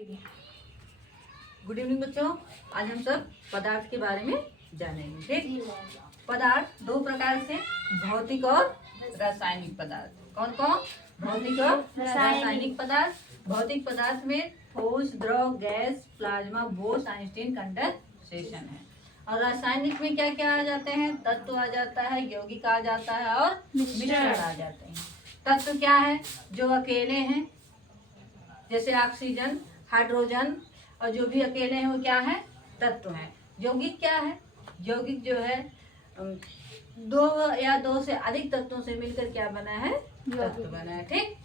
Good evening बच्चों। आज हम सब पदार्थ के बारे में जानेंगे। ठीक, पदार्थ दो प्रकार से, भौतिक और रासायनिक पदार्थ। कौन कौन? भौतिक और रासायनिक पदार्थ। भौतिक पदार्थ में ठोस, द्रव, gas, plasma, Bose, Einstein, condensation है। और रासायनिक में क्या क्या आ जाते हैं? तत्व आ जाता है, यौगिक आ जाता है और मिश्रण आ जाते हैं। तत्व क्या है? जो अकेले हैं, जैसे ऑक्सीजन, हाइड्रोजन, और जो भी अकेले हैं वो क्या है? तत्व है। यौगिक क्या है? यौगिक जो है दो या दो से अधिक तत्वों से मिलकर क्या बना है? तत्व बना है। ठीक,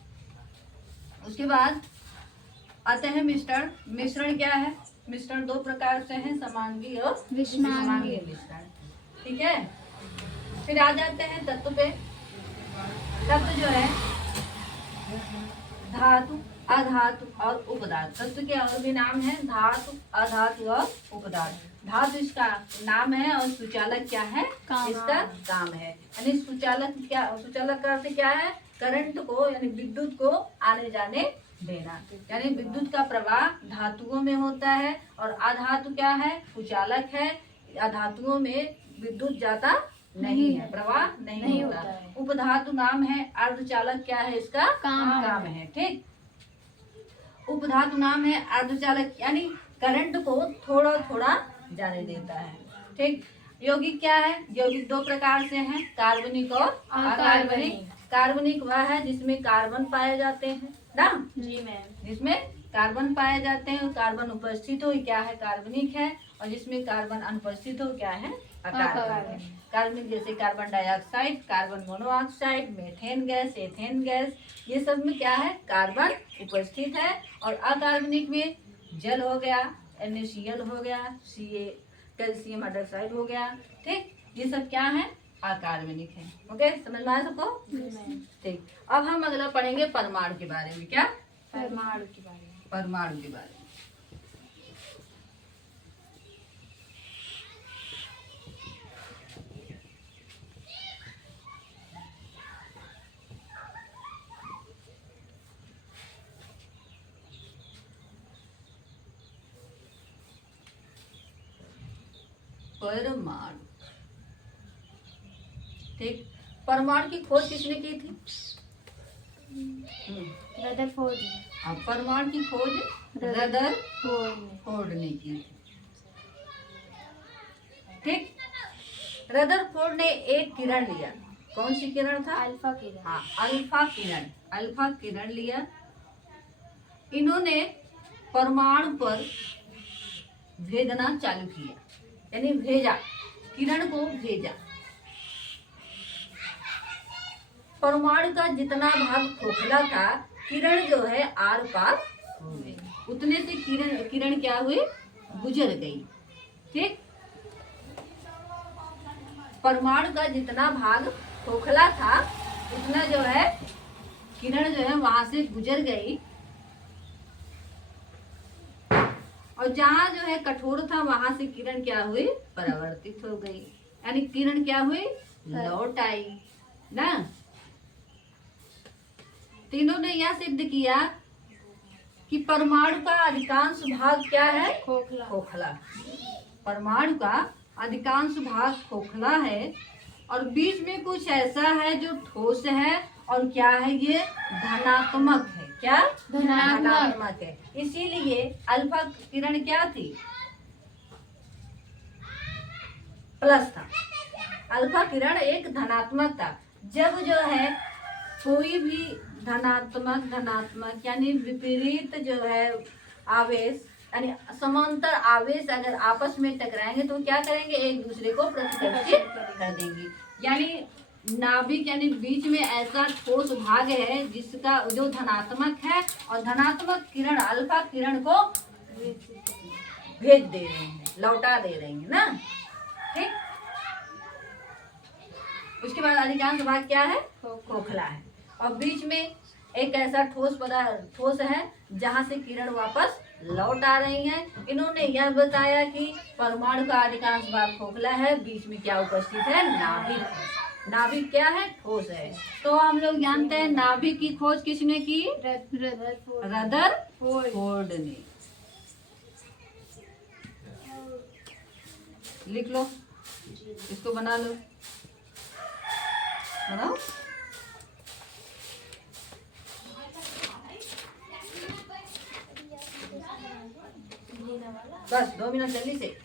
उसके बाद आते हैं मिश्रण। मिश्रण क्या है? मिश्रण दो प्रकार से है, समांगी और विषमांगी मिश्रण। ठीक है, फिर आ जाते हैं तत्व पे। तत्व जो है धातु, अधातु और उपधातु। तत्व के और भी नाम है, धातु, अधातु और उपधातु। धातु इसका नाम है और सुचालक क्या है? इसका काम है। यानी सुचालक क्या? सुचालक का अर्थ क्या है? करंट को यानी विद्युत को आने जाने देना। यानी विद्युत का प्रवाह धातुओं में होता है। और अधातु क्या है? सुचालक है। अधातुओं में विद्युत जाता नहीं है, प्रवाह नहीं होता। उपधातु नाम है, अर्धचालक क्या है? इसका काम है। ठीक, उपधातु नाम है अर्धचालक, यानी करंट को थोड़ा थोड़ा जाने देता है। ठीक, यौगिक क्या है? यौगिक दो प्रकार से हैं, कार्बनिक और अकार्बनिक। कार्बनिक वह है जिसमें कार्बन पाए जाते हैं ना जी मैम। जिसमें कार्बन पाए जाते हैं, कार्बन उपस्थित हो क्या है? कार्बनिक है। और जिसमें कार्बन अनुपस्थित हो क्या है? अकार्बनिक है। कार्बनिक जैसे carbon dioxide, carbon monoxide, methane gas, ethane gas, ये सब में क्या है? कार्बन उपस्थित है। और अकार्बनिक में जल हो गया, NaCl हो गया, Ca कैल्शियम हाइड्रोक्साइड हो गया। ठीक, ये सब क्या है? अकार्बनिक है। ओके, समझ में आया सबको? ठीक, अब हम अगला पढ़ेंगे परमाणु के बारे में। क्या? परमाणु के बारे में। परमाणु के बारे में। परमाणु। ठीक, परमाणु की खोज किसने की थी? रदरफोर्ड। परमाणु की खोज रदरफोर्ड ने की थी। ठीक, रदरफोर्ड ने एक किरण लिया। कौन सी किरण था? अल्फा किरण। हाँ, अल्फा किरण। अल्फा किरण लिया। इन्होंने परमाणु पर भेजना चालू किया, यानी भेजा, किरण को भेजा। परमाणु का जितना भाग खोखला था, किरण जो है आर पार हो गई। उतने से किरण क्या हुई? गुजर गई। ठीक, परमाणु का जितना भाग खोखला था, उतना जो है किरण जो है वहां से गुजर गई। और जहाँ जो है कठोर था, वहां से किरण क्या हुई? परावर्तित हो गई। यानी किरण क्या हुई? लौट आई ना। तीनों ने यह सिद्ध किया कि परमाणु का अधिकांश भाग क्या है? खोखला। परमाणु का अधिकांश भाग खोखला है और बीच में कुछ ऐसा है जो ठोस है। और क्या है? ये धनात्मक है। क्या? धनात्मक है। इसीलिए अल्फा किरण क्या थी? प्लस था। अल्फा किरण एक धनात्मक था। जब जो है कोई भी धनात्मक यानी विपरीत जो है आवेश, यानी समांतर आवेश अगर आपस में टकराएंगे तो क्या करेंगे? एक दूसरे को प्रतिकर्षित कर देंगे। यानी नाभिक यानी बीच में ऐसा ठोस भाग है जिसका जो धनात्मक है, और धनात्मक किरण अल्फा किरण को भेज दे रहे हैं, लौटा दे रहे हैं ना। ठीक, उसके बाद अधिकांश भाग क्या है? खोखला है। और बीच में एक ऐसा ठोस है जहां से किरण वापस लौट आ रही हैं। इन्होंने यह बताया कि परमाणु का अधिकांश भाग खोखला है, बीच में क्या उपस्थित है? नाभिक। नाभिक क्या है? ठोस है। तो हम लोग जानते हैं नाभिक की खोज किसने की? रदरफोर्ड ने। लिख लो, इसको बना लो, बनाओ। बस 2 मिनट जल्दी से।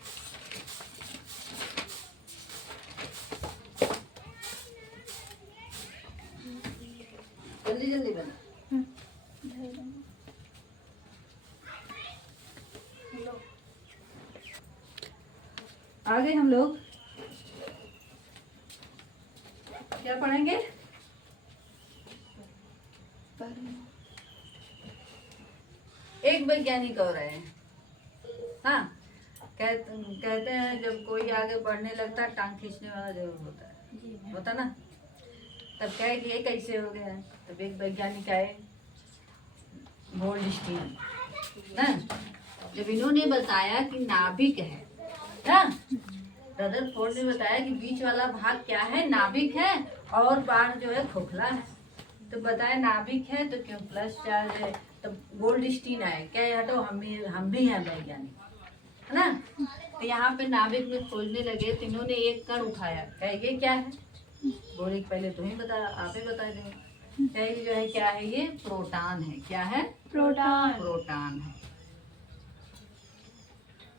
जल्दी जल्दी बना। आगे हम लोग क्या पढ़ेंगे? एक वैज्ञानिक और है, हाँ, कहते हैं जब कोई आगे बढ़ने लगता है टांग खींचने वाला जरूर होता है, होता ना। तब कहे कि ये कैसे हो गया? तब एक वैज्ञानिक आए, गोल्डस्टीन ना, जब इन्होंने बताया कि नाभिक है ना, रदरफोर्ड ने बताया कि बीच वाला भाग क्या है? नाभिक है, और बाहर जो है खोखला है। तो बताया नाभिक है तो क्यों प्लस चार्ज है? तो गोल्डस्टीन आए, क्या हटो, हम भी हैं वैज्ञानिक, है ना। तो यहाँ पे नाभिक में खोजने लगे तो इन्होंने एक कण उठाया, क्या ये क्या है? बोले पहले तुम ही बता, आप ही बता दें। क्या ये जो है क्या है? ये प्रोटॉन है। क्या है? प्रोटॉन। प्रोटॉन है।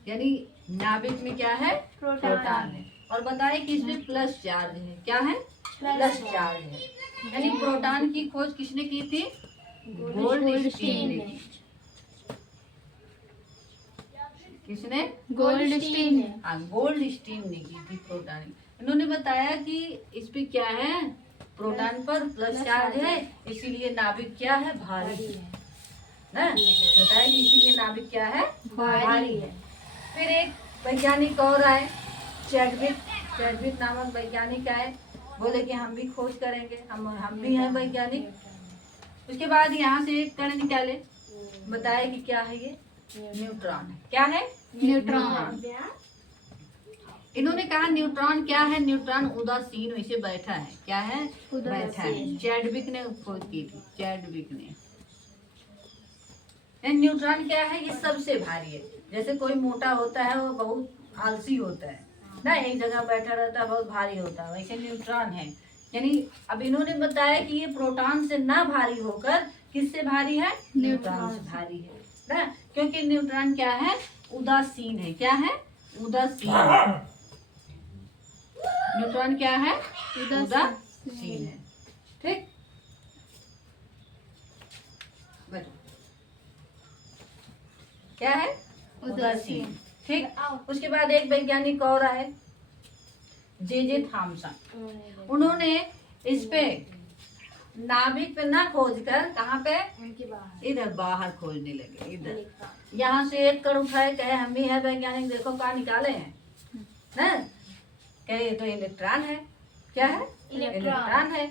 यानी नाभिक में क्या है? प्रोटॉन है। और बताए कि इसमें प्लस चार्ज है। क्या है? प्लस चार्ज है। यानी प्रोटॉन की खोज किसने की थी? गोल्डस्टीन ने। किसने? गोल्डस्टीन ने। हाँ, गोल्डस्टीन ने की थी प्रोटॉन। इन्होंने बताया कि इस पे क्या है? प्रोटॉन पर प्लस चार्ज है, इसीलिए नाभिक क्या है? भारी है ना। बताया कि इसीलिए नाभिक क्या है? भारी है। फिर एक वैज्ञानिक और आए, चैडविक नामक वैज्ञानिक आए, बोले कि हम भी खोज करेंगे, हम भी हैं वैज्ञानिक। उसके बाद यहाँ से एक कण निकाले, बताया कि क्या है ये? न्यूट्रॉन है। क्या है? न्यूट्रॉन। इन्होंने कहा न्यूट्रॉन क्या है? न्यूट्रॉन उदासीन वैसे बैठा है। क्या है? बैठा है। चैडविक ने खोज की थी, चैडविक ने। न्यूट्रॉन क्या है? ये सबसे भारी है। जैसे कोई मोटा होता है वो बहुत आलसी होता है ना, एक जगह बैठा रहता है, बहुत भारी होता है, वैसे न्यूट्रॉन है। यानी अब इन्होंने बताया कि ये प्रोटॉन से ना भारी होकर किससे भारी है? न्यूट्रॉन से भारी है ना, क्योंकि न्यूट्रॉन क्या है? उदासीन है। क्या है? उदासीन। न्यूट्रॉन क्या है? उदासीन है। ठीक, क्या है? उदासीन। ठीक। उसके बाद एक वैज्ञानिक और आए, जे थॉमसन। उन्होंने इस पे नाभिक पे ना खोज कर कहाँ पे? इधर बाहर खोजने लगे। इधर यहाँ से एक कण उठाए, कहे हम भी है वैज्ञानिक, देखो कहाँ निकाले हैं ना। कहे ये तो इलेक्ट्रॉन है। क्या है? इलेक्ट्रॉन है।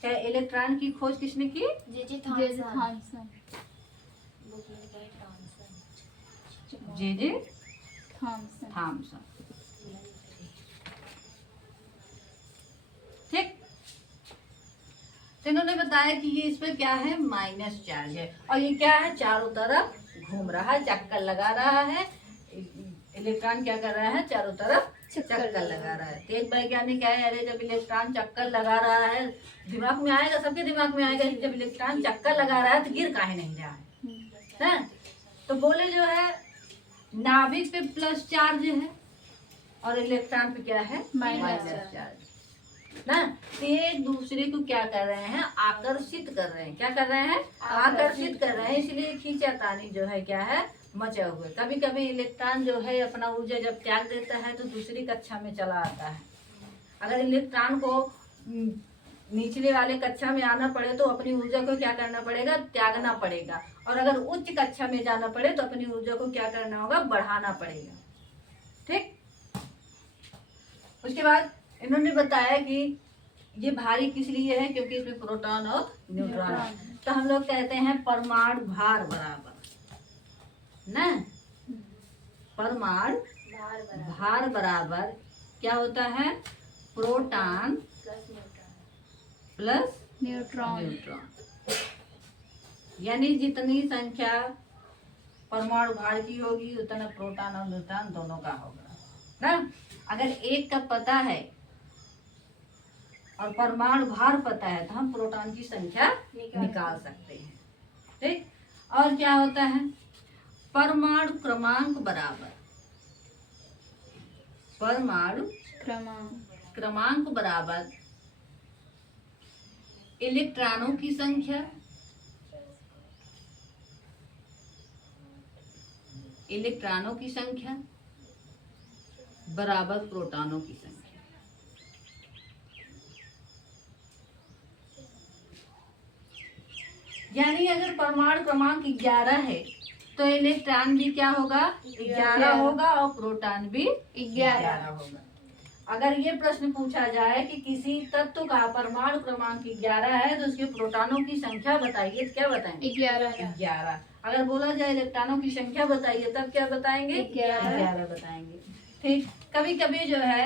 क्या इलेक्ट्रॉन की खोज किसने की? J Thomson. J Thomson. ठीक। तो इन्होंने बताया कि ये इस पे क्या है? माइनस चार्ज है, और ये क्या है? चारों तरफ घूम रहा है, चक्कर लगा रहा है। इलेक्ट्रॉन क्या कर रहा है? चारों तरफ चक्कर लगा रहा है। तो एक वैज्ञानिक है, अरे जब इलेक्ट्रॉन चक्कर लगा रहा है, दिमाग में आएगा, सबके दिमाग में आएगा, जब इलेक्ट्रॉन चक्कर लगा रहा है तो गिर काहे नहीं रहा है? तो बोले जो है नाभिक पे प्लस चार्ज है और इलेक्ट्रॉन पे क्या है? माइनस चार्ज ना। तो ये एक दूसरे को क्या कर रहे हैं? आकर्षित कर रहे हैं। क्या कर रहे हैं? आकर्षित कर रहे हैं। इसलिए खींचातानी जो है क्या है? मचा हुआ। कभी कभी इलेक्ट्रॉन जो है अपना ऊर्जा जब त्याग देता है तो दूसरी कक्षा में चला आता है। अगर इलेक्ट्रॉन को निचले वाले कक्षा में आना पड़े तो अपनी ऊर्जा को क्या करना पड़ेगा? त्यागना पड़ेगा। और अगर उच्च कक्षा में जाना पड़े तो अपनी ऊर्जा को क्या करना होगा? बढ़ाना पड़ेगा। ठीक। उसके बाद इन्होंने बताया कि ये भारी किस लिए है? क्योंकि इसमें प्रोटॉन और न्यूट्रॉन है। तो हम लोग कहते हैं परमाणु भार बराबर ना, परमाणु भार बराबर क्या होता है? Proton plus neutron. यानी जितनी संख्या परमाणु भार की होगी उतना प्रोटॉन और न्यूट्रॉन दोनों का होगा ना। अगर एक का पता है और परमाणु भार पता है तो हम प्रोटॉन की संख्या निकाल सकते हैं। ठीक। और क्या होता है, परमाणु क्रमांक बराबर, परमाणु क्रमांक बराबर इलेक्ट्रॉनों की संख्या, इलेक्ट्रॉनों की संख्या बराबर प्रोटॉनों की संख्या। यानी अगर परमाणु क्रमांक 11 है तो इलेक्ट्रॉन भी क्या होगा, 11 होगा और प्रोटॉन भी 11 होगा। अगर ये प्रश्न पूछा जाए कि किसी तत्व का परमाणु क्रमांक 11 है तो उसके प्रोटॉनों की संख्या बताइए, तो क्या बताएंगे, 11। अगर बोला जाए इलेक्ट्रॉनों की संख्या बताइए तब क्या बताएंगे, 11 बताएंगे। ठीक। कभी कभी जो है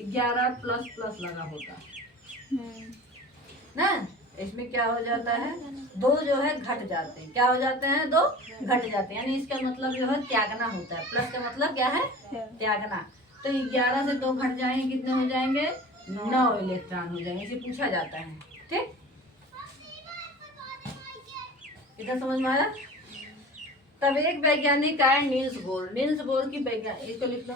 11 प्लस प्लस लगा होता है ना, इसमें क्या हो जाता है, दो जो है घट जाते हैं। क्या हो जाते हैं, दो घट जाते हैं, यानी इसका मतलब जो है त्यागना होता है। प्लस का मतलब क्या है, त्यागना। तो 11 से दो घट जाएंगे, कितने हो जाएंगे, 9 इलेक्ट्रॉन हो जाएंगे। इसे पूछा जाता है। ठीक, इतना समझ में आया। तब एक वैज्ञानिक आए नील्स बोर, नील्स बोर की वैज्ञानिक, इसको लिख लो,